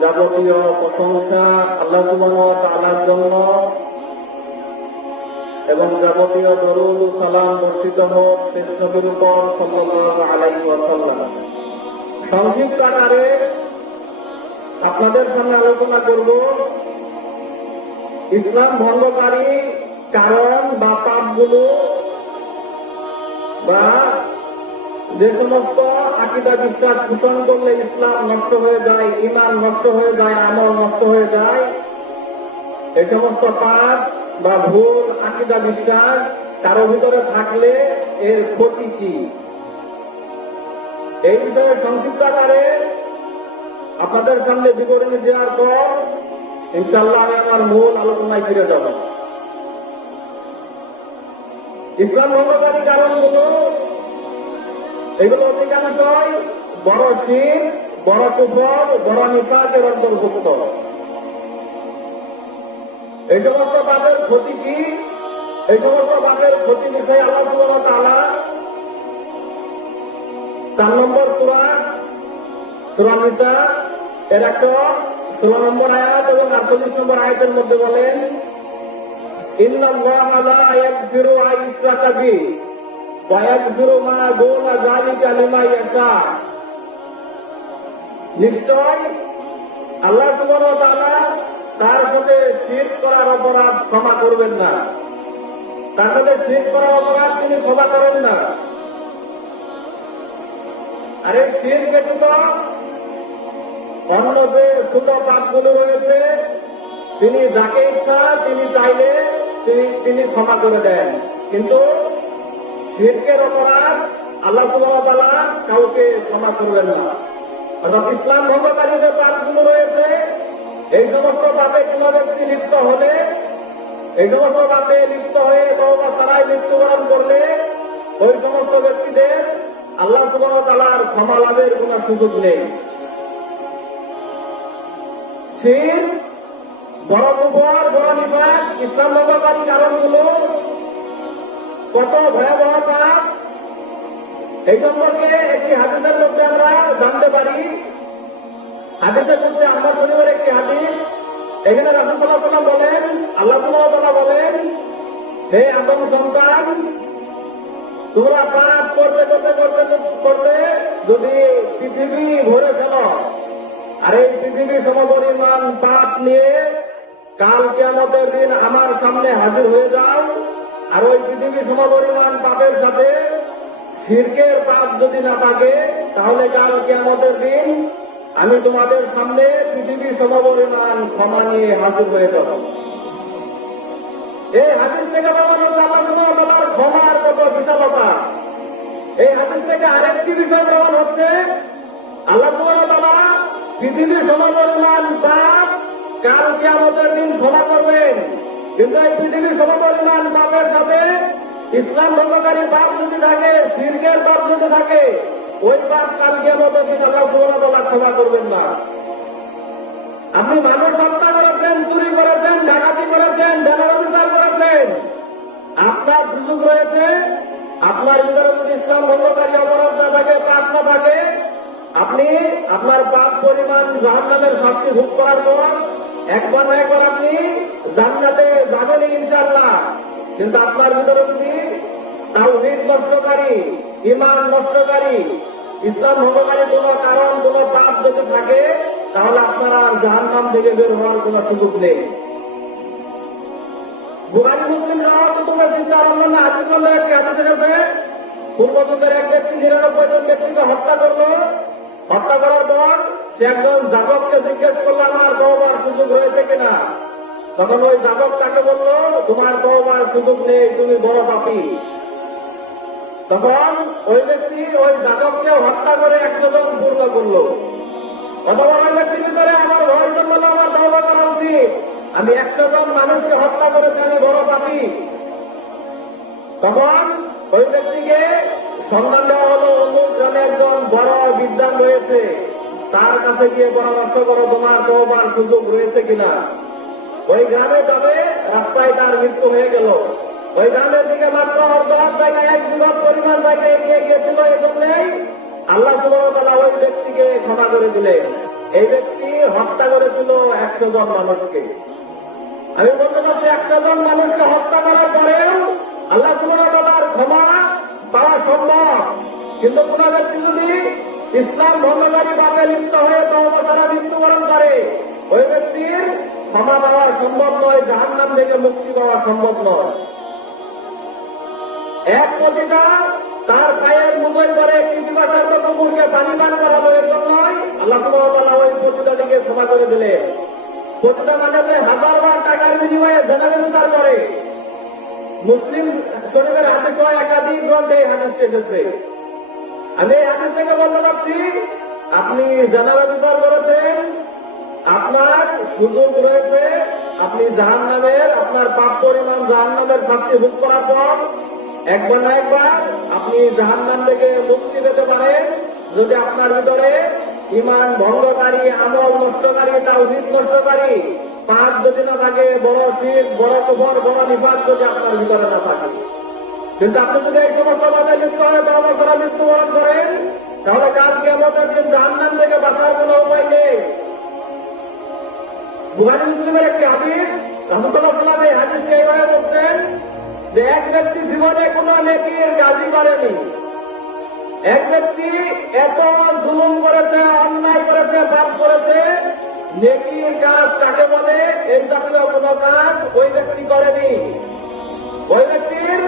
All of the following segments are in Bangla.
যাবতীয় প্রশংসা আল্লাহ তাআলার জন্য এবং যাবতীয় দরুদ সালাম বর্ষিত হোক শেষ নবীর সংক্ষিপ্ত আকারে আপনাদের সামনে আলোচনা করব ইসলাম ভঙ্গকারী কারণ বা পাপগুলো বা যে সমস্ত আকিদা বিশ্বাস পোষণ করলে ইসলাম নষ্ট হয়ে যায় ইমান নষ্ট হয়ে যায়, আমল নষ্ট হয়ে যায়। এই সমস্ত পাপ বা ভুল, আকিদা বিশ্বাস কারও ভিতরে থাকলে এর ক্ষতি কি? এই বিষয়ে সংক্ষিপ্ত আকারে আপনাদের সামনে বিবরণী দেওয়ার পর ইনশাল্লাহ আমি আমার মূল আলোচনায় ফিরে যাব। ইসলাম ভঙ্গকারী কারণগুলো এগুলো অধিকাংশই বড় শির বড় কুফর বড় নিপাতের অন্তর্ভুক্ত এই সমস্ত বাদের ক্ষতি কি? এই সমস্ত বাদের ক্ষতি বিষয়ে আল্লাহ সুবহানাহু ওয়া চার নম্বর সূরা সূরা নিসা, এর একশো ষোলো নম্বর আয়াত এবং আটচল্লিশ নম্বর আয়াতের মধ্যে বলেন, ইন্নাল্লাহা লা ইয়াগফিরু আন ইশরাকা বিহি ইয়াগফিরু মা দুনা যালিকা লিমান নিশ্চয় আল্লাহ তার সাথে শিরক করার অপরাধ ক্ষমা করবেন না। তার সাথে শিরক করার অপরাধ তিনি ক্ষমা করেন না। আর এই শির ব্যতীত অন্য যে ছোট পাপগুলো রয়েছে, তিনি যাকে ইচ্ছা তিনি চাইলে তিনি তিনি ক্ষমা করে দেন। কিন্তু শিরকের অপরাধ, আল্লাহ সুবাহ কাউকে ক্ষমা করবেন না। অর্থাৎ ইসলাম ভঙ্গকারী যে পাপগুলো রয়েছে, এই সমস্ত পাপে কোন ব্যক্তি লিপ্ত হলে, এই সমস্ত পাপে লিপ্ত হয়ে বা তারাই মৃত্যুবরণ করলে, ওই সমস্ত ব্যক্তিদের আল্লাহ সুবাহ তালার ক্ষমা লাভের কোন সুযোগ নেই। শির, বড় কুফর বড় নিপাত, ইসলাম ভঙ্গকারী কারণগুলো কত ভয়াবহ পাপ এই সম্পর্কে একটি হাদিসের মধ্যে আমরা জানতে পারি। হাদিসের মধ্যে আমরা শনিবার একটি হাদিস। এখানে রাসুল্লাহ বলেন, আল্লাহ বলেন, হে আদম সন্তান, তোমরা পাপ করতে করতে করতে করতে যদি পৃথিবী ভরে ফেল, আর এই পৃথিবী সমপরিমাণ পাপ নিয়ে কাল কেমতের দিন আমার সামনে হাজির হয়ে যাও। আর ওই পৃথিবী সমপরিমাণ পাপের সাথে শিরকের পাপ যদি না থাকে, তাহলে কাল কেমতের দিন আমি তোমাদের সামনে পৃথিবী সমপরিমাণ ক্ষমা নিয়ে হাজির হয়ে যাব। এই হাদিস থেকে বাবানো আল্লাহ ক্ষমার কত বিশালতা। এই হাদিস থেকে আরেকটি বিষয় প্রমাণ হচ্ছে, আল্লাহ তালা পৃথিবীর সমপরিমাণ পাপ কাল কেমতের দিন ক্ষমা করবেন। কিন্তু এই পৃথিবীর সমপরিমাণ পাপের ইসলাম ধর্মকারী পাপ যদি থাকে, শির্কের পাপ যদি থাকে, ওই পাপ কাল কেমতের দিন আল্লাহ সুবহানাহু ক্ষমা করবেন না? আপনি মানুষ হত্যা করেছেন, চুরি করেছেন, ডাকাতি করেছেন জনবিচার করেছেন। আপনার সুযোগ রয়েছে, আপনার ভিতরে ইসলাম ভঙ্গকারী অপরাধ না থাকে, পাপ না থাকে, আপনি আপনার পাপ পরিমাণ জাহান্নামের শাস্তি ভোগ করার পর, একবার না একবার আপনি জান্নাতে যাবেন ইনশাল্লাহ কিন্তু আপনার ভিতরে যদি তাওহীদ নষ্টকারী ইমান নষ্টকারী, ইসলাম ভঙ্গকারী কোন কারণ, কোন পাপ যদি থাকে, তাহলে আপনারা আর জাহান্নাম থেকে বের হওয়ার কোন সুযোগ নেই। মুসলিম যাওয়ার তো তোমরা চিন্তা না একটি হাতে পূর্বযুগের এক ব্যক্তি নিরানব্বই জন ব্যক্তিকে হত্যা করল। হত্যা করার পর সে একজন যাদবকে জিজ্ঞেস করল আমার সুযোগ রয়েছে কিনা? তখন ওই যাদব তাকে বলল, তোমার গহবার সুযোগ নেই, তুমি বড় পাপি। তখন ওই ব্যক্তি ওই যাদবকে হত্যা করে একশো জন পূর্ণ করল। ভিতরে আমার ভয় জন্মালো আমার তওবা করা উচিত আমি একশো জন মানুষকে হত্যা করেছি, আমি বড় পাপি। তখন ওই ব্যক্তিকে সন্ধান দেওয়া হলো, অমুক গ্রামে একজন বড় বিদ্যান রয়েছে। তার কাছে গিয়ে পরামর্শ করো, তোমার তওবার সুযোগ রয়েছে কিনা? ওই গ্রামে যাবে রাস্তায় তার মৃত্যু হয়ে গেল। ওই গ্রামের দিকে মাত্র অর্ধ জায়গায় এক বিঘত পরিমাণ জায়গায় এগিয়ে গিয়েছিল এই জন্যই আল্লাহ সুবাহ ওই ব্যক্তিকে ক্ষমা করে দিলেন। এই ব্যক্তি হত্যা করেছিল একশো জন মানুষকে। আমি বলতে পারছি একশো জন মানুষকে হত্যা করার পরেও আল্লাহ তার ক্ষমা পাওয়া সম্ভব। কিন্তু কোন ব্যক্তি যদি ইসলাম ভঙ্গকারী পাপে লিপ্ত হয়ে তহবা তারা মৃত্যুবরণ করে, ওই ব্যক্তির ক্ষমা পাওয়া সম্ভব নয় জাহান নাম থেকে মুক্তি পাওয়া সম্ভব নয়। এক প্রতিটা তার পায়ের মুখের পরে একটি বিবাসের মতো মুখে পানি পান করাবো এর জন্যই আল্লাহ সুবাহ ওই প্রতিটাটিকে ক্ষমা করে দিলেন। প্রতিটা মানুষে হাজার বার টাকার বিনিময়ে জেনারেল করে। মুসলিম শরীরের হাতে সহ একাধিক গ্রন্থে এই হাদিসটি এসেছে। আমি এই হাদিস থেকে বলতে পারছি আপনি জেনারেল বিচার করেছেন আপনার সুযোগ রয়েছে, আপনি জাহান নামের আপনার পাপ পরিমাণ জাহান নামের শাস্তি ভোগ করার পর, একবার না একবার আপনি জাহান নাম থেকে মুক্তি পেতে পারেন। যদি আপনার ভিতরে ইমান ভঙ্গকারী, আমল নষ্টকারী, তাওহিদ নষ্টকারী পাঁচ যদি না থাকে, বড় শীত বড় কবর বড় নিপাত যদি আপনার ভিতরে না থাকে। কিন্তু আপনি যদি এই সমস্ত ভাবে লিপ্ত হয় ধর্ম করা, মৃত্যুবরণ করেন, তাহলে কালকে আমাদের দিন জাহান্নাম থেকে বাঁচার কোনো উপায় নেই। বুহারি মুসলিমের একটি হাদিস, রহমতুল্লাহ হাদিসটি এইভাবে বলছেন যে এক ব্যক্তি জীবনে কোন নেকির কাজই করেনি। এক ব্যক্তি এত জুলুম করেছে, অন্যায় করেছে, পাপ করেছে, নেকির কাজ কাকে বলে? এই জাতীয় কোন কাজ ওই ব্যক্তি করেনি। ওই ব্যক্তির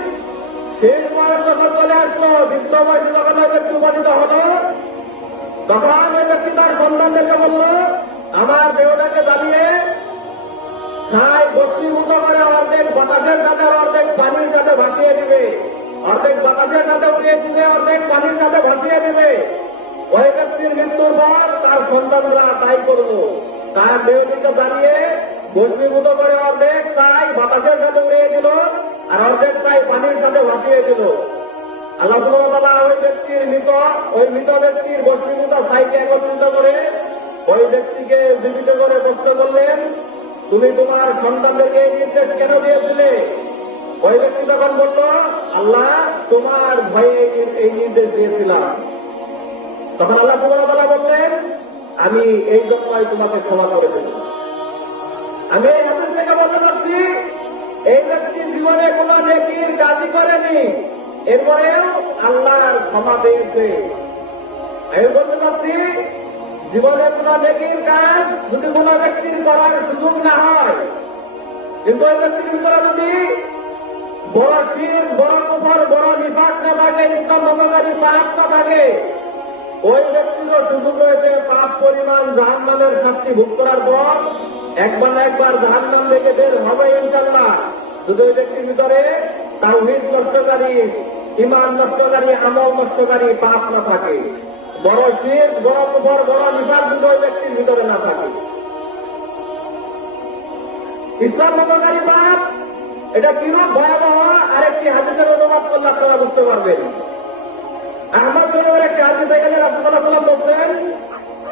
শেষ বয়স যখন চলে আসলো, বৃদ্ধ বয়সে যখন ব্যক্তি উপনীত হলো, তখন ওই ব্যক্তি তার সন্তানদেরকে বলল আমার দেহটাকে জ্বালিয়ে ছাই বস্তিভূত করে অর্ধেক বাতাসের সাথে, অর্ধেক পানির সাথে ভাসিয়ে দিবে। অর্ধেক বাতাসের সাথে উড়িয়ে দিবে অর্ধেক পানির সাথে ভাসিয়ে দিবে। ওই ব্যক্তির মৃত্যুর পর তার সন্তানরা তাই করল। তার দেহটিকে দাঁড়িয়ে বস্তিভূত করে অর্ধেক ছাই বাতাসের সাথে উড়িয়ে দিল আর অর্ধেক ছাই পানির সাথে ভাসিয়ে দিল। আল্লাহ ওই ব্যক্তির মৃত ওই মৃত ব্যক্তির বস্তিভূত ছাইকে একত্রিত করে ওই ব্যক্তিকে জীবিত করে প্রশ্ন করলেন, তুমি তোমার সন্তানদেরকে নির্দেশ কেন দিয়েছিলে? ওই ব্যক্তি তখন বলল, আল্লাহ তোমার ভয়ে এই- নির্দেশ দিয়েছিলাম। তখন আল্লাহ সুবহানাহু বললেন, আমি এই জন্যই তোমাকে ক্ষমা করে দেব। আমি এই হাদিস থেকে বলতে পারছি, এই ব্যক্তি জীবনে কোন নেকির কাজই করেনি, এরপরেও আল্লাহর ক্ষমা পেয়েছে। আমি বলতে পারছি জীবনে কোন নেকির কাজ যদি কোন ব্যক্তির করার সুযোগ না হয়, কিন্তু ব্যক্তির ভিতরে যদি বড় শির, বড় কুফর, বড় নিফাক না থাকে ইসলাম পাপ না থাকে, ওই ব্যক্তিরও সুযোগ রয়েছে পাপ, পরিমাণ জাহান নামের শাস্তি ভোগ করার পর একবার না একবার জাহান নাম থেকে বের হবে ইনশাল্লাহ যদি ওই ব্যক্তির ভিতরে তার নষ্টকারী ইমান নষ্টকারী, আমল নষ্টকারী পাপ না থাকে। বড় শীত বড় কুফর বড় নিফাক যদি ওই ব্যক্তির ভিতরে না থাকে। ইসলাম ভঙ্গকারী পাপ এটা কিরূপ ভয়াবহ? আরেকটি হাদিসের অনুবাদ করলে আপনারা বুঝতে পারবেন। আহমদ শরীফের একটি হাদিস এখানে রাসূলুল্লাহ সাল্লাল্লাহু বলছেন,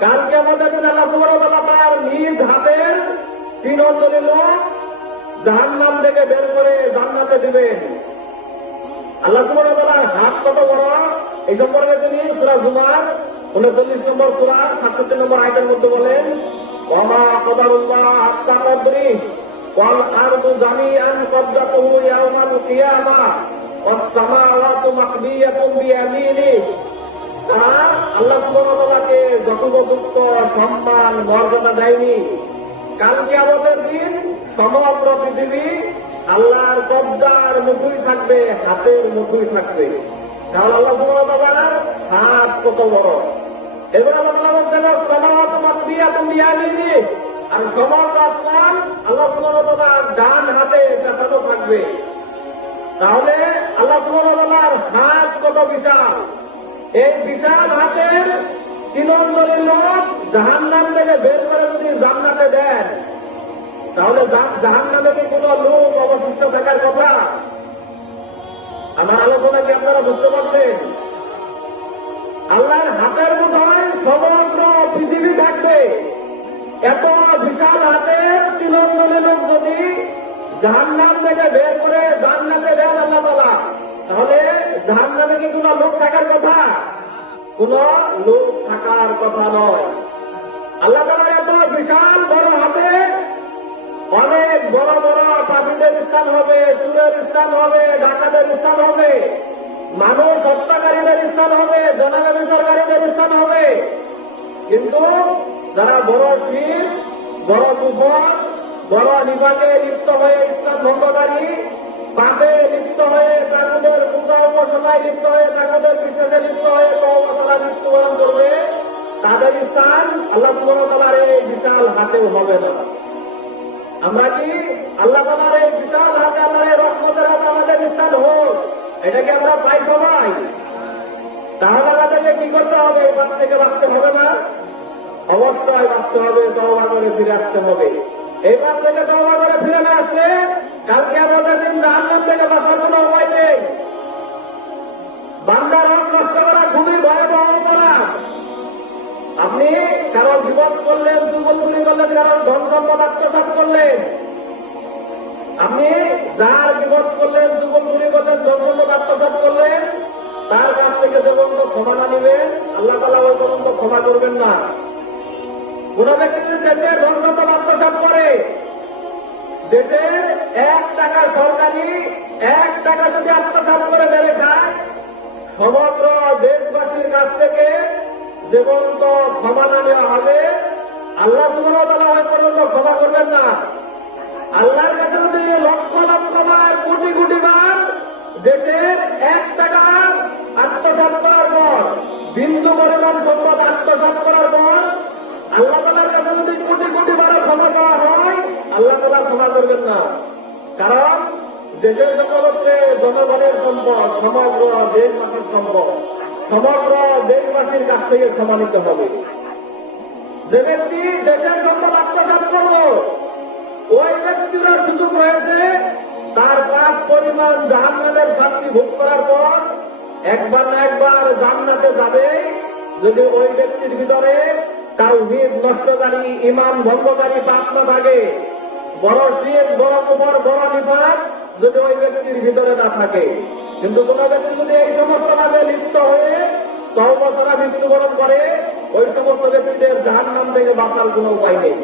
কালকে আমাদের দিন আল্লাহ সুবহানাহু তার নিজ হাতের তিন অঞ্চলের লোক জাহান্নাম থেকে বের করে জান্নাতে দিবেন। আল্লাহ সুবহানাহু তাআলার হাত কত বড়? এই সম্পর্কে তিনি 39 নম্বর সূরা 67 নম্বর আয়াতের মধ্যে বলেন সুবহানাহুকে যথোপযুক্ত সম্মান, মর্যাদা দেয়নি। কালকে আমাদের দিন সমগ্র পৃথিবী আল্লাহর কবজার মুখই থাকবে, হাতের মুখই থাকবে। তাহলে আল্লাহ সুবহানাহু হাত কত বড়? এবার আল্লাহ তাআলা বলছেন সমাওয়াত মাকবিয়া তুমি আর সমগ্র আসমান, আল্লাহ সুবহানাহু ডান হাতে পেছানো থাকবে। তাহলে আল্লাহ সুবহানাহু হাত কত বিশাল? এই বিশাল হাতের তিন নম্বরের লোক জাহান নাম থেকে বের করে যদি জান্নাতে দেন, তাহলে জাহান নামে কি কোন লোক অবশিষ্ট থাকার কথা? আমার আলোচনা কি আপনারা বুঝতে পারছেন? আল্লাহর হাতের মুঠোয় সমগ্র পৃথিবী থাকবে। এত বিশাল হাতের নম্বরের লোক যদি জাহান্নাম থেকে বের করে জান্নাতে দেন আল্লাহ তালা তাহলে জাহান্নামে কি কোন লোক থাকার কথা? কোন লোক থাকার কথা নয়। আল্লাহ তালা এত বিশাল বড় হাতে অনেক বড় বড় পাখিদের স্থান হবে চুরের স্থান হবে, ডাকাতের স্থান হবে। মানুষ হত্যাকারীদের স্থান হবে জনব্যবসারকারীদের স্থান হবে। কিন্তু যারা বড় শির বড় তুফান বড় নিবাকে লিপ্ত হয়ে ইসলাম ভঙ্গকারী, পাপে লিপ্ত হয়ে তাদের পূজা উপাসনায় লিপ্ত হয়ে তাদের বিশ্বাসে লিপ্ত হয়ে কৌমতলা মৃত্যুবরণ করবে, তাদের স্থান আল্লাহ এই বিশাল হাতেও হবে না। আমরা কি আল্লাহ তালার এই বিশাল হাতে আল্লাহ রহমতের হাতে আমাদের স্থান হোক? এটা কি আমরা পাই সবাই। তাহলে আমাদেরকে কি করতে হবে? এবার থেকে বাঁচতে হবে না? অবশ্যই বাঁচতে হবে তওবা করে ফিরে আসতে হবে। এবার থেকে তওবা করে ফিরে না আসলে কালকে আমাদের দিন জাহান্নাম থেকে বাঁচার কোনো উপায় নেই। বান্দার নষ্ট করা আপনি কারও জীবন করলেন যুবক চুরি করলেন কারও ধন সম্পদ আত্মসাত করলেন। আপনি যার জীবন করলেন যুবক চুরি করলেন ধন সম্পদ আত্মসাত করলেন, তার কাছ থেকে যে পর্যন্ত ক্ষমা না নেবেন, আল্লাহ তালা ওই পর্যন্ত ক্ষমা করবেন না। কোন ব্যক্তি যদি দেশের ধন সম্পদ আত্মসাত করে? দেশের এক টাকা সরকারি, এক টাকা যদি আত্মসাত করে বেড়ে খায় সমগ্র দেশবাসীর কাছ থেকে পর্যন্ত ক্ষমা না নেওয়া হবে আল্লাহ সুমনতলা পর্যন্ত ক্ষমা করবেন না। আল্লাহর কাছে যদি লক্ষ লক্ষ বার, কোটি কোটি বার দেশের এক টাকা আত্মসাত করার পর, বিন্দু পরিমাণ সম্পদ আত্মসাত করার পর, আল্লাহ তালার কাছে যদি কোটি কোটি বার ক্ষমা চাওয়া হয়, আল্লাহ তালা ক্ষমা করবেন না। কারণ দেশের সম্পদ হচ্ছে জনগণের সম্পদ, সমগ্র দেশবাসীর সম্পদ। সমগ্র দেশবাসীর কাছ থেকে নিতে হবে। যে ব্যক্তি দেশের সম্পদ আত্মসাত করল, ওই ব্যক্তিরা সুযোগ রয়েছে তার পাপ পরিমাণ জাহান্নাদের শাস্তি ভোগ করার পর একবার না একবার জান্নাতে যাবে। যদি ওই ব্যক্তির ভিতরে তার ভিড় নষ্টকারী ইমান ভঙ্গকারী পাপ না থাকে বড় শির, বড় কুমার বড় নিপাত যদি ওই ব্যক্তির ভিতরে না থাকে। কিন্তু কোন ব্যক্তি যদি এই সমস্ত কাজে লিপ্ত হয়ে তহবছরা মৃত্যুবরণ করে, ওই সমস্ত ব্যক্তিদের জাহান নাম থেকে বাঁচার কোন উপায় নেই।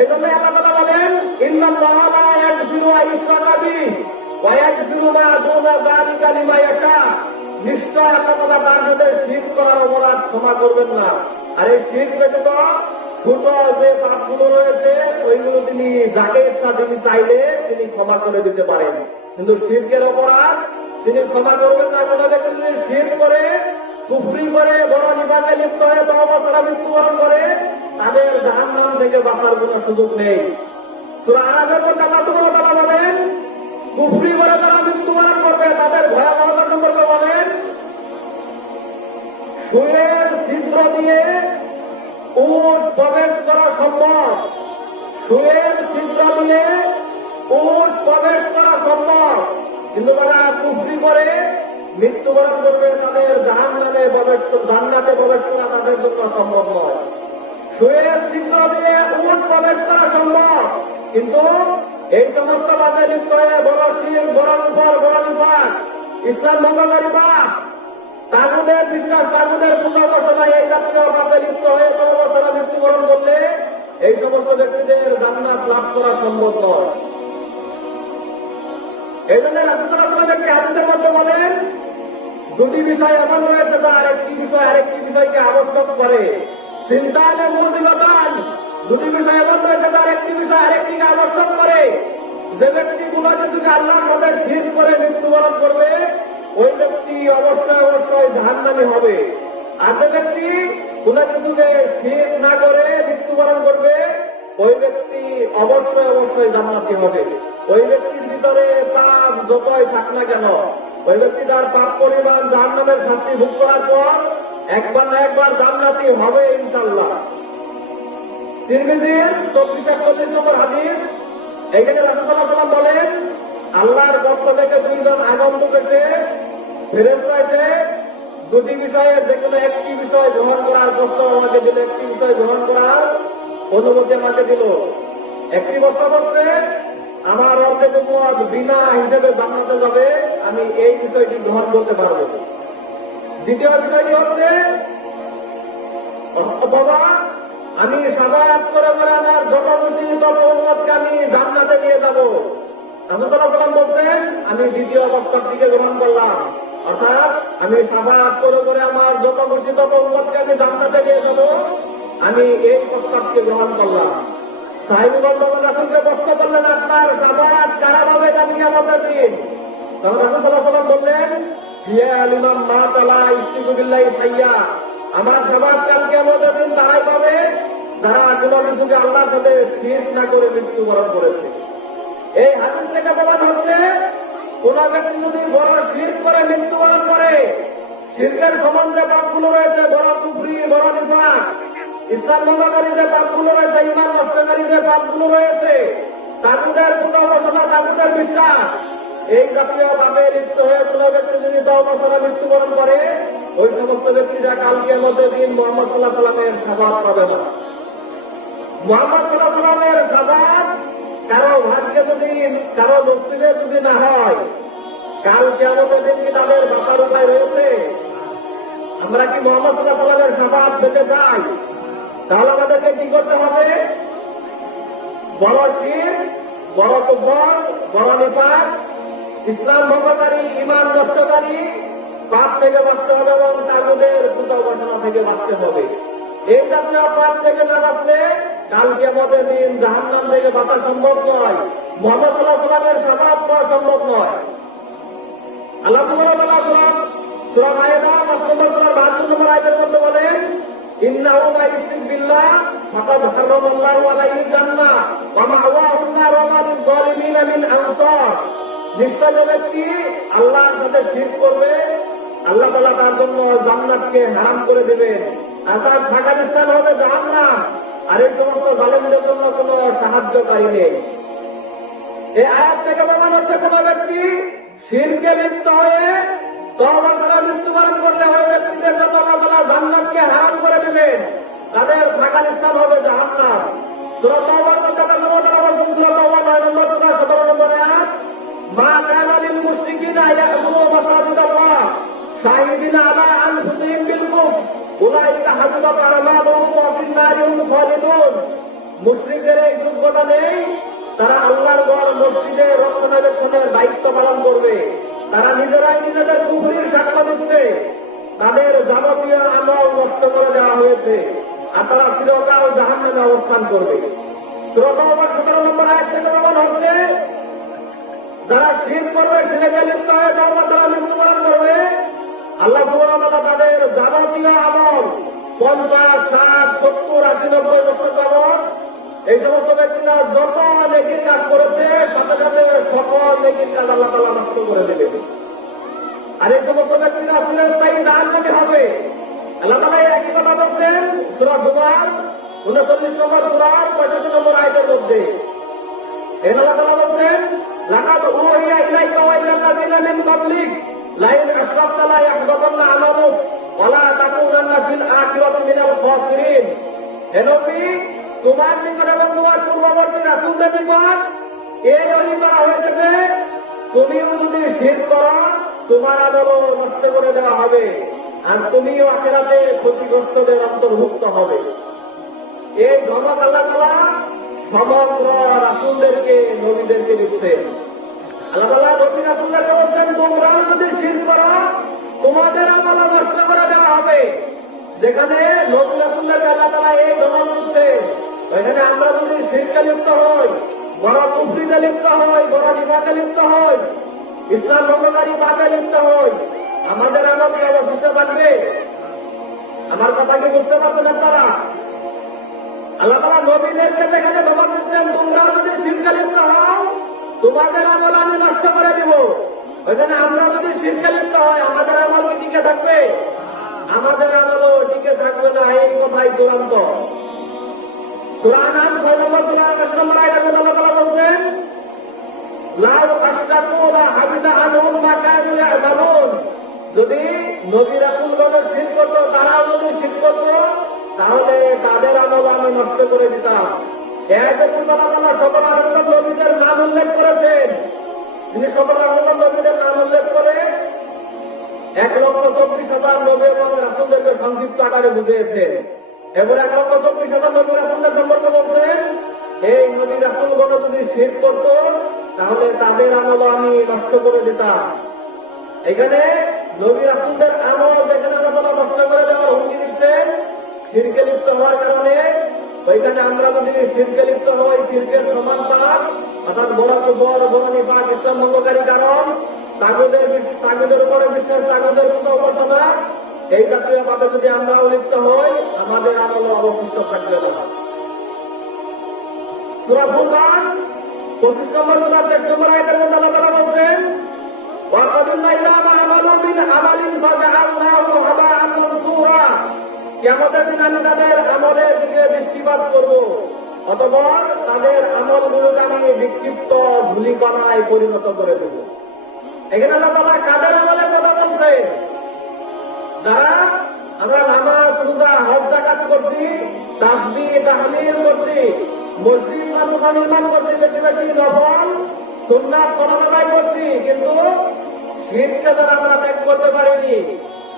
এই জন্য আল্লাহ তাআলা বলেন তিনি চাইলে তিনি ক্ষমা করে দিতে পারেন। কিন্তু শিরকের অপরাধ? তিনি ক্ষমা করবেন না কোনো ব্যক্তি যদি শির করে, কুফরি করে বড় নিবাকে লিপ্ত হয়ে দশ বছর মৃত্যুবরণ করে, তাদের জাহান নাম থেকে বাঁচার কোন সুযোগ নেই। সম্ভব। সুরের ছিদ্র দিয়ে উট প্রবেশ করা সম্ভব। কিন্তু তারা কুফরি করে, মৃত্যুবরণ করবে তাদের জাহান নামে প্রবেশ জান্নাতে প্রবেশ করা তাদের জন্য সম্ভব নয়। সুরের ছিদ্র দিয়ে উট প্রবেশ করা সম্ভব। কিন্তু এই সমস্ত বাদে লিপ্ত হয়ে বড় শির, বড় উপর বড় নিপাত ইসলাম ভঙ্গকারী পাপ তাগুদের বিশ্বাস, তাগুদের পূজা উপাসনা এই জাতীয় পাপে লিপ্ত হয়ে উপাসনা মৃত্যুবরণ করলে এই সমস্ত ব্যক্তিদের জান্নাত লাভ করা সম্ভব নয়। এই জন্য রাসুসাল্লাহ একটি হাদিসের মধ্যে বলেন, দুটি বিষয় এমন রয়েছে যা আরেকটি বিষয় আরেকটি বিষয়কে আবশ্যক করে চিন্তানে মূলগতান দুটি বিষয় এমন রয়েছে যা আরেকটি বিষয় আরেকটিকে আবশ্যক করে। যে ব্যক্তি কোন কিছুকে আল্লাহর মধ্যে শীত করে মৃত্যুবরণ করবে, ওই ব্যক্তি অবশ্যই অবশ্যই জাহান্নামি হবে। আর যে ব্যক্তি কোন কিছুকে শীত না করে মৃত্যুবরণ করবে, ওই ব্যক্তি অবশ্যই অবশ্যই জান্নাতি হবে। ওই ব্যক্তির ভিতরে পাপ যতই থাক না কেন, ওই ব্যক্তি তার পাপ পরিমাণ জাহান্নামের শাস্তি ভোগ করার পর একবার না একবার জান্নাতি হবে ইনশাল্লাহ তিরমিজির চব্বিশ একচল্লিশ নম্বর হাদিস এইখানে রাসুসাল্লাহ বলেন, আল্লাহর পক্ষ থেকে দুইজন আগন্তুক এসে ফেরেস্তা এসে দুটি বিষয়ে যে কোনো একটি বিষয় গ্রহণ করার প্রস্তাব আমাকে দিল, একটি বিষয় গ্রহণ করার অনুমতি আমাকে দিল। একটি প্রস্তাব হচ্ছে আমার অর্ধেক উম্মত বিনা হিসেবে জান্নাতে যাবে আমি এই বিষয়টি গ্রহণ করতে পারব। দ্বিতীয় বিষয়টি হচ্ছে, অথবা আমি সাবায়াত করে করে আমার যত খুশি তত উন্মতকে আমি জান্নাতে নিয়ে যাব। রাসূলুল্লাহ বলছেন, আমি দ্বিতীয় অবস্থার দিকে গ্রহণ করলাম। অর্থাৎ আমি সাবায়াত করে করে আমার যত খুশি তত উন্মতকে আমি জান্নাতে নিয়ে যাব, আমি এই প্রস্তাবকে গ্রহণ করলাম। সাহিবুল রাসুলকে প্রশ্ন করলেন, আপনার সাবায়াত কারা পাবে জানি আমাদের দিন? আমার সাবাত কালকে আমাদের দিন তারাই পাবে, যারা কোনো কিছুকে আল্লাহর সাথে শীত না করে মৃত্যুবরণ করেছে। এই হাদিস থেকে প্রমাণ হচ্ছে, কোন ব্যক্তি যদি বড় শীত করে, মৃত্যুবরণ করে শিল্পের সম্বন্ধে পাপগুলো রয়েছে, বড় কুফরি, বড় নিফাক ইসলাম ভঙ্গকারী যে পাপগুলো রয়েছে, ইমান নষ্টকারী যে পাপগুলো রয়েছে, তাগুদের পূর্বাবসনা তাগুদের বিশ্বাস, এই জাতীয় পাপে লিপ্ত হয়ে কোন ব্যক্তি যদি দশরা মৃত্যুবরণ করে, ওই সমস্ত ব্যক্তিরা কালকে মধ্যে দিন মোহাম্মদ সাল্লাহ সাল্লামের সাবাদ পাবে না। মোহাম্মদ সাল্লাহ সাল্লামের সাবাদ কারও ভাগ্যে যদি, কারও নসিবে যদি না হয় কালকে আমাদের দিন কি তাদের বাঁচার উপায় রয়েছে? আমরা কি মোহাম্মদ সাল্লাহ সাল্লামের সাবাদ পেতে চাই তাহলে আমাদেরকে কি করতে হবে? বড় শির, বড় কুফর, বড় নিপাত, ইসলাম ভঙ্গকারী, ইমান নষ্টকারী, পাপ থেকে বাঁচতে হবে এবং তাগুদের পূজা উপাসনা থেকে বাঁচতে হবে। এই জাতীয় পাপ থেকে না বাঁচলে কালকে আমাদের দিন জাহান্নাম থেকে বাঁচা সম্ভব নয়। মোহাম্মদ সাল্লাহ পাওয়া সম্ভব নয়। আল্লাহ সুবহানাহু সূরা মায়েদা 5 নম্বর সূরা 72 নম্বর আয়াতের মধ্যে বলেন ইন্নাহু মা ইশরিক বিল্লাহ ফাকাদ হারামাল্লাহু আলাইহি জান্নাহ ওয়া মা'ওয়াহু النار ওয়া মা লিল-যালিমিনা মিন আনসার নিশ্চয় যে ব্যক্তি আল্লাহর সাথে শিরক করবে আল্লাহ তাআলা তার জন্য জান্নাতকে হারাম করে দেবেন আর তার থাকার স্থান হবে জাহান্নাম আর এই সমস্ত জালেমদের জন্য কোনো সাহায্যকারী নেই এই আয়াত থেকে প্রমাণ হচ্ছে কোন ব্যক্তি শিরকে লিপ্ত হয়ে তওবা ছাড়া মৃত্যুবরণ করলে ওই আল্লাহ জান্নাতকে হারাম করে দিবেন তাদের থাকার স্থান হবে জাহান্নাম। সূরা তাওবার মধ্যে আল্লাহ তাআলা বলেন সূরা তাওবা 9 নম্বর সূরা 17 নম্বর আয়াত, মা কানা মুশরিকিনা ইয়াকুমু মাসাজিদাল্লাহ শাহিদিনা আলা আনফুসিহিম বিল কুফর, উলাইকা হাবিবাত আমালুহুম ওয়া ফিন নারি হুম খালিদুন। মুশরিকদের এই যোগ্যতা নেই, তারা আল্লাহর ঘর, মসজিদে রক্ষণাবেক্ষণের দায়িত্ব পালন করবে। তারা নিজেরাই নিজেদের কুফরির সাক্ষ্য দিচ্ছে। তাদের যাবতীয় আমল নষ্ট করে দেওয়া হয়েছে। আর তারা চিরকাল জাহান নামে অবস্থান করবে। শ্রোতা আবার সতেরো নম্বর আয়াত থেকে প্রমাণ হচ্ছে, যারা শীত করবে সেটাকে লিপ্ত হয়ে যাওয়া তারা মৃত্যুবরণ করবে আল্লাহ সুবহানাহু তাদের যাবতীয় আমল, পঞ্চাশ, ষাট, সত্তর, আশি, নব্বই বছর যাবৎ এই সমস্ত ব্যক্তিরা যত নেকির কাজ করেছে, সাথে সাথে সকল নেকির কাজ আল্লাহ তালা নষ্ট করে দেবে। আর এই সমস্ত ব্যক্তিরা আসলে স্থায়ী জাহান্নামে হবে। আল্লাহ একই কথা বলছেন, সুরা দুবার উনচল্লিশ নম্বর সুরার পঁয়ষট্টি নম্বর আয়তের মধ্যে। এই আল্লাহ বলছেন তোমার এই তুমি যদি শীত করো তোমার আদরও নষ্ট করে দেওয়া হবে, আর তুমিও আখেরাতে ক্ষতিগ্রস্তদের অন্তর্ভুক্ত হবে। এই ধমক আল্লাহ তালা সমগ্র রাসুলদেরকে, নবীদেরকে দিচ্ছেন। আল্লাহ তালা নবী রাসুলদেরকে বলছেন, তোমরা যদি তোমাদের আমল নষ্ট করে দেওয়া হবে। যেখানে নবী রাসুলদেরকে আল্লাহ তালা এই ধমক এখানে আমরা যদি শিরকে লিপ্ত হই, বড় কুফরিতে লিপ্ত হই, বড় নিবাকে লিপ্ত হই ইসলাম ভঙ্গকারী পাপে লিপ্ত হই। আমাদের আমল কি অবশিষ্ট থাকবে আমার কথা কি বুঝতে পারছেন আপনারা? আল্লাহ তালা নবীদেরকে যেখানে ধমক দিচ্ছেন, তোমরা যদি শিরকে লিপ্ত হও, তোমাদের আমল আমি নষ্ট করে দেব। ওইখানে আমরা যদি শিরকে লিপ্ত হয় আমাদের আমল টিকে থাকবে? আমাদের আমলও টিকে থাকবে না, এই কথাই চূড়ান্ত। সুরানাম ছয় নম্বর সুরা দশ নম্বর আয়াতের আল্লাহ তাআলা বলছেন লাউ আশরাকু লা হাবিতা আনহুম মা যদি নবী রাসূলগণ শিরক করত তারাও যদি শিরক করত তাহলে তাদের আমল আমি নষ্ট করে দিতাম। সতেরো আঠারো নবীদের নাম উল্লেখ করেছেন। তিনি আঠারো নবীদের নাম উল্লেখ করে এক লক্ষ চব্বিশ হাজার নবী এবং রাসূলদেরকে সংক্ষিপ্ত আকারে বুঝিয়েছেন। এরপরে এক লক্ষ চব্বিশ হাজার নবী রাসুলদের সম্পর্কে বলছেন, এই নবী রাসুলগণ যদি শেষ করত তাহলে তাদের আমল আমি নষ্ট করে দিতাম। এখানে নবী রাসুলদের আমল যেখানে আল্লাহ নষ্ট করে দেওয়ার হুমকি দিচ্ছেন, শিরকে লিপ্ত হওয়ার কারণে। ওইখানে আমরা যদি শিরকে লিপ্ত হই, শিরকের সমান পাক অর্থাৎ বড় বড় বড় নিপাক ইসলাম ভঙ্গকারী কারণ, তাগুদের তাগুদের উপরে বিশ্বাস তাগুদের মতো উপাসনা, এই জাতীয় ভাবে যদি আমরা লিপ্ত হই, আমাদের আমল অবশিষ্ট থাকবে না। সুরা পঁচিশ নম্বর কথা তেইশ নম্বর আয়তের মধ্যে আল্লাহ তারা বলছেন কেমতের দিন আমি তাদের আমলের দিকে দৃষ্টিপাত করব, অথবা তাদের আমল গুলোকে আমি বিক্ষিপ্ত ধুলিকণায় পরিণত করে দেব। এখানে আল্লাহ তারা কাদের আমলের কথা বলছে যারা আমরা নামাজ, রোজা, হজ জাকাত করছি তাহবিল তাহলিল করছি মসজিদ মাদ্রাসা নির্মাণ করছি বেশি বেশি নফল সুন্নাত সালাত করছি, কিন্তু শীতকে যারা আমরা ত্যাগ করতে পারিনি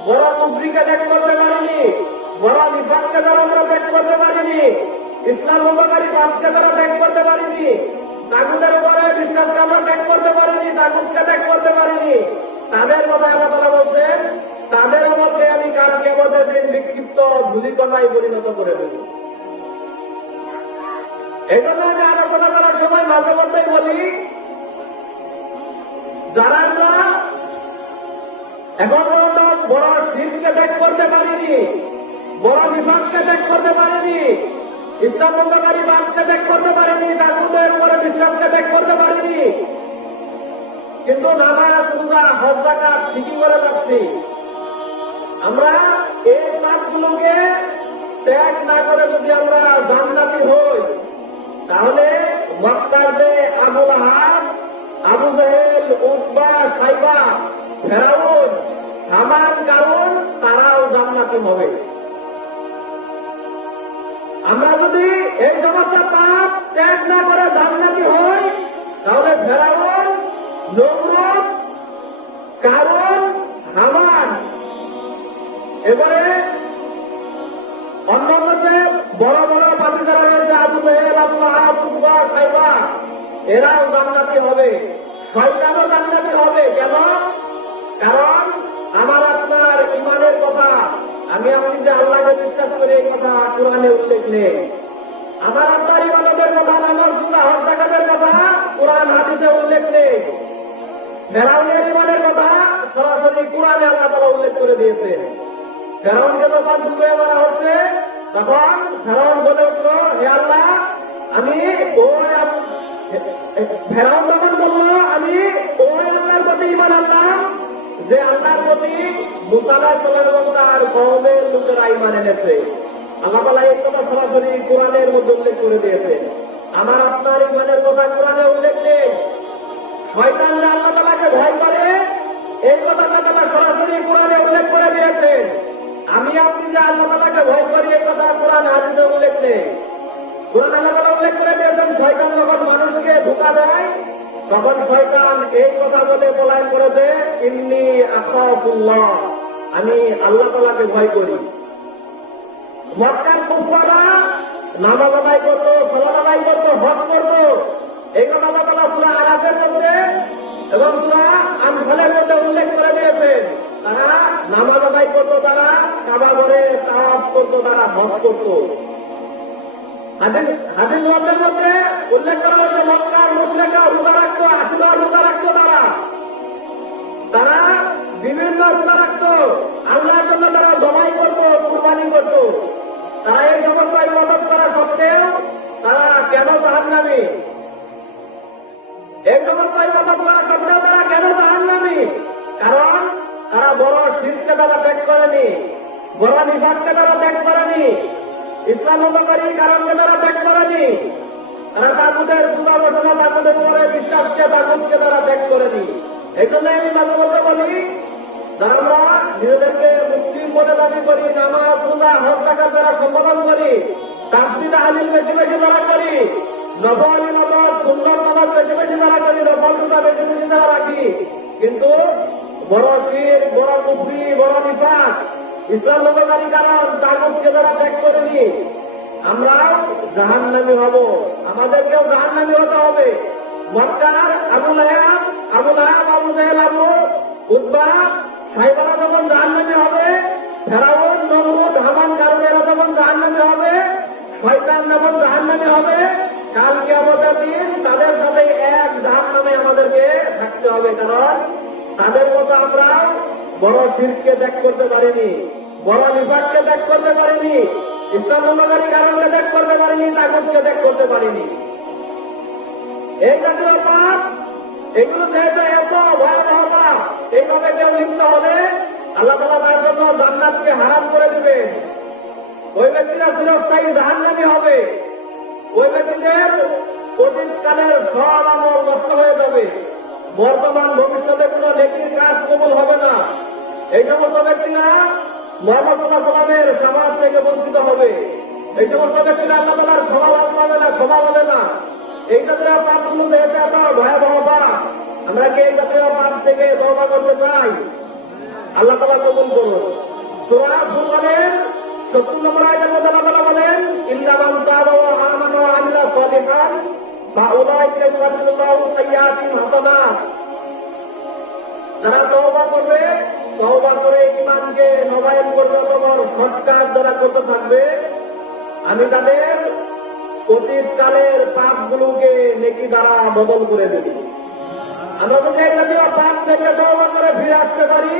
বড় মুদ্রিকে ত্যাগ করতে পারিনি বড় নিফাককে যারা আমরা ত্যাগ করতে পারিনি, ইসলাম উপকারী বাপকে যারা ত্যাগ করতে পারিনি তাগুদের উপরে বিশ্বাসকে আমরা ত্যাগ করতে পারিনি তাগুদকে ত্যাগ করতে পারিনি। তাদের কথা আল্লাহ তাআলা বলছেন তাদের মধ্যে আমি কালকে আমাদের দিন বিক্ষিপ্ত, ধুলিকণায় পরিণত করে দেব। এই আমি আলোচনা করার সময় মাঝে মধ্যেই বলি, যারা আমরা এখন পর্যন্ত বড় শিবকে ত্যাগ করতে পারিনি, বড় বিভাগকে ত্যাগ করতে পারিনি ইসলাম বন্ধকারী বাদকে ত্যাগ করতে পারিনি তাগুদের উপরে বিশ্বাসকে ত্যাগ করতে পারিনি, কিন্তু নামাজ রোজা হজ ঠিকই করে যাচ্ছি। আমরা এই কাজগুলোকে ত্যাগ না করে যদি আমরা জান্নাতি হই তাহলে মক্কার যে আবু তারাও জান্নাতি হবে। আমরা যদি এই সমস্ত পাপ ত্যাগ না করে জান্নাতি হই, তাহলে ফেরাউন, নমরুদ কারণ হামান, এবারে এরাও জান্নাতি হবে। শয়তানও জান্নাতি হবে। কেন? কারণ আমার আপনার ইমানের কথা, আমি আপনি যে আল্লাহকে বিশ্বাস করি এই কথা কোরআনে উল্লেখ নেই। আমার আপনার ইমানতের কথা নামাজ সুন্দর হক জাকাতের কথা কোরআন, হাদিসে উল্লেখ নেই। ফেরাউনের ইমানের কথা সরাসরি কোরআনে আল্লাহ তারা উল্লেখ করে দিয়েছে ফেরাউনকে যখন ডুবে মারা হচ্ছে, তখন ফেরাউন বলে উঠল, হে আল্লাহ, আমি ওই আমি যে আল্লাহর প্রতি মুসালা কৌমের লোকেরা ইমান এনেছে। আল্লাহ তালা এই কথা সরাসরি কোরআনের মধ্যে উল্লেখ করে দিয়েছে। আমার আপনার ইমানের কথা কোরআনে উল্লেখ নেই। শয়তান যে আল্লাহ তালাকে ভয় করে, এই কথাটা তারা সরাসরি কোরআনে উল্লেখ করে দিয়েছেন আমি আপনি যে আল্লাহ তালাকে ভয় করি, এই কথা কোরআন হাদিসে উল্লেখ নেই। আমি আল্লাহ তালাকে ভয় করি। মক্কার করতো সালাদ করতো, হজ করতো। এই কথা তালা সুরা আরাফের মধ্যে এবং সুরা আনফালের মধ্যে উল্লেখ করে দিয়েছেন। তারা নামাজ আদায় করতো, তারা কাবা ঘরে তাওয়াফ করতো, তারা হজ করতো। হাদিস মধ্যে উল্লেখ করা হচ্ছে মক্কার মুসলিকা রোজা রাখতো আশীর্বাদ তারা। তারা বিভিন্ন রোজা আল্লাহর জন্য তারা জমাই করতো, কুরবানি করতো। তারা এই সমস্ত ইবাদত করা সত্ত্বেও তারা কেন জাহান নামে এই সমস্ত ইবাদত করা সত্ত্বেও তারা কেন জাহান নামে কারণ তারা বড় শিরকে তারা ত্যাগ করেনি, বড় নিফাককে তারা ত্যাগ করেনি। ইসলাম উপকারী কারণকে তারা ত্যাগ করেনি তারা তাগুদের পূজা বসনা তাগুদের উপরে বিশ্বাসকে তাগুদকে তারা ত্যাগ করেনি। এই জন্য আমি মাঝে মধ্যে বলি আমরা নিজেদেরকে মুসলিম বলে দাবি করি, নামাজ, রোজা, হজ টাকার দ্বারা সম্বোধন করি তাসবিদা আলিল বেশি বেশি দ্বারা করি নবল নবল সুন্দর নামাজ বেশি বেশি দ্বারা করি নবল রোজা বেশি বেশি দ্বারা রাখি। কিন্তু বড় শির, বড় কুফরি, বড় নিফাক ইসলাম লোককারী কারণ তাগুতকে যারা ত্যাগ করেনি আমরাও নামি হব। আমাদেরকেও জাহান্নামী হতে হবে। মক্কার আবুল হায়াম আবুল হায়াম আবু জাহেল, আবু উদ্বা সাইবারা যখন জাহান্নামী হবে, ফেরাউন, নমরুদ, হামান কারণেরা যখন জাহান্নামী হবে, শয়তান যখন জাহান্নামী হবে কালকে আমাদের দিন তাদের সাথে এক জাহান্নামে আমাদেরকে থাকতে হবে। কারণ তাদের মতো আমরা বড় শিরকে ত্যাগ করতে পারিনি। বড় নিফাককে ত্যাগ করতে পারেনি, ইসলাম ধর্মকারী কারণকে ত্যাগ করতে পারেনি, তাগুতকে ত্যাগ করতে পারিনি। এই জাতীয় পাপ, এগুলো যেহেতু এত ভয়াবহ পাপ এইভাবে কেউ লিপ্ত হবে, আল্লাহ তালা তার জন্য জান্নাতকে হারাম করে দিবেন ওই ব্যক্তিরা চিরস্থায়ী জাহান্নামী হবে। ওই ব্যক্তিদের অতীতকালের সব আমল নষ্ট হয়ে যাবে। বর্তমান ভবিষ্যতে কোনো নেকির কাজ কবল হবে না। এই সমস্ত ব্যক্তিরা মোহাম্মদ সাল্লাহ সমাজ থেকে বঞ্চিত হবে। এই সমস্ত ব্যক্তিরা আল্লাহ তালার ক্ষমা লাভ পাবে না, ক্ষমা পাবে না। এই জাতীয় পাপগুলো যেহেতু এত ভয়াবহ আমরা কি এই জাতীয় পাপ থেকে তবা করতে চাই? আল্লাহ তালা কবুল করুন। নম্বর মধ্যে আল্লাহ তাআলা বলেন ইল্লামান আমিলা সালিহান হাসানাত। যারা করবে তওবা করে ঈমানকে নবায়ন করবে অথবা সৎকার যারা করতে থাকবে। আমি তাদের অতীতকালের পাপগুলোকে নেকি দ্বারা বদল করে দেব। আমরা যদি জাতীয় পাপ থেকে তওবা করে ফিরে আসতে পারি,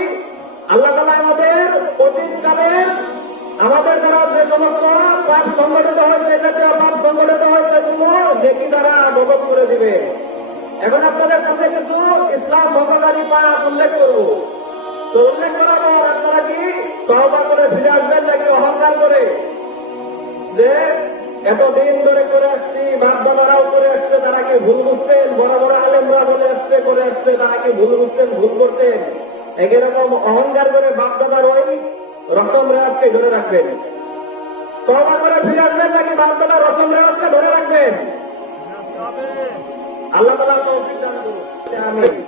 আল্লাহ তালা আমাদের অতীতকালের, আমাদের দ্বারা যে সমস্ত পাপ সংগঠিত হয়েছে জাতীয় পাপ সংগঠিত হয়েছে সেগুলো নেকি দ্বারা বদল করে দিবে। এখন আপনাদের সাথে কিছু ইসলাম ভঙ্গকারী পাপ উল্লেখ করব। তো উল্লেখ করার পর আপনারা কি তহবা করে ফিরে আসবেন নাকি অহংকার করে? যে এতদিন ধরে করে আসছি বাপদাদারাও করে আসছে তারা কি ভুল বুঝতেন? বড় বড় আলেমরা বলে আসছে করে আসছে তারা কি ভুল বুঝতেন ভুল করতেন? একই রকম অহংকার করে বাপদাদার ওই রসম রেওয়াজকে ধরে রাখবেন। তবা করে ফিরে আসবেন নাকি বাপদাদার রসম রেওয়াজকে ধরে রাখবেন? আল্লাহ তালা তৌফিক দান করুন